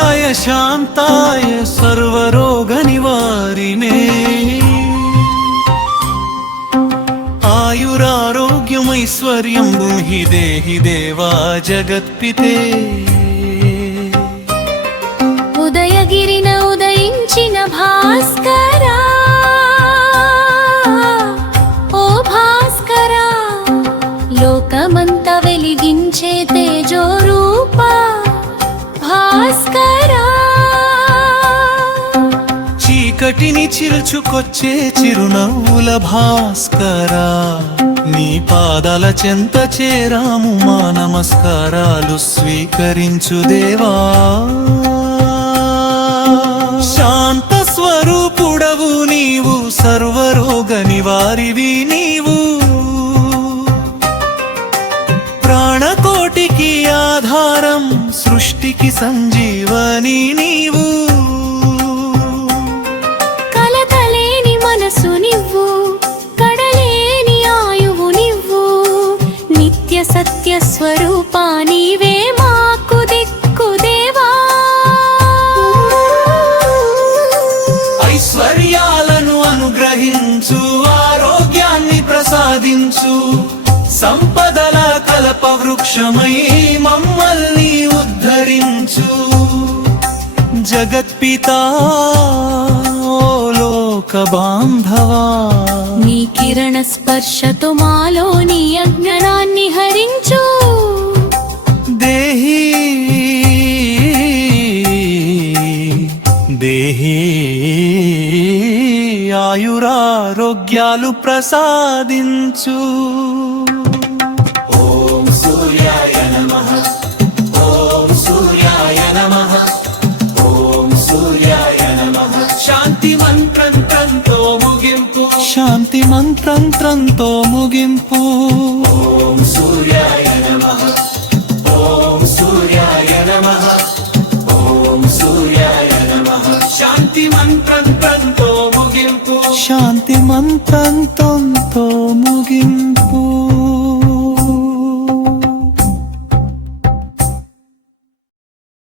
సూర్యాయ శాంతాయ సర్వరోగ నివారిణే ఆయురారోగ్యమైశ్వర్యం బ్రూహి దేహి దేవా జగత్పితే ఉదయగిరిన ఉదయించిన భాస్కరా ఓ భాస్కరా లోకమంతా వెలిగించే తేజో రూప భాస్కరా చీకటిని చిల్చుకొచ్చే చిరునవ్వుల భాస్కరా నీ పాదాల చెంత చేరాము మా నమస్కారాలు స్వీకరించు దేవా శాంత స్వరూపుడవు నీవు సర్వరోగ నివారివి నీవు ప్రాణకోటికి ఆధారం సృష్టికి సంజీవని నీవు కలతలేని మనసు నివ్వు కడలేని ఆయువు నివ్వు నిత్య సత్య స్వరూపా నీవే మాకు దిక్కు దేవా ఐశ్వర్యాలను అనుగ్రహించు ఆరోగ్యాన్ని ప్రసాదించు సంపదల కల్ప వృక్షమై మమ్మల్ని ఉద్ధరించు జగత్పితా ఓ లోక బాంధవా నీ కిరణ స్పర్శతో మాలోని అజ్ఞానాన్ని హరించు దేహి దేహి ఆయురారోగ్యాలు ప్రసాదించు ఓం సూర్యాయ నమః ఓం సూర్యాయ నమః ఓం సూర్యాయ నమః శాంతి మంత్రంతో ముగింపు శాంతి మంత్రంతో ముగింపు ఓం సూర్యాయ నమః ఓం సూర్యాయ నమః ఓం సూర్యాయ నమః శాంతి మంత్రంతో ముగింపు శాంతి మంత్రంతో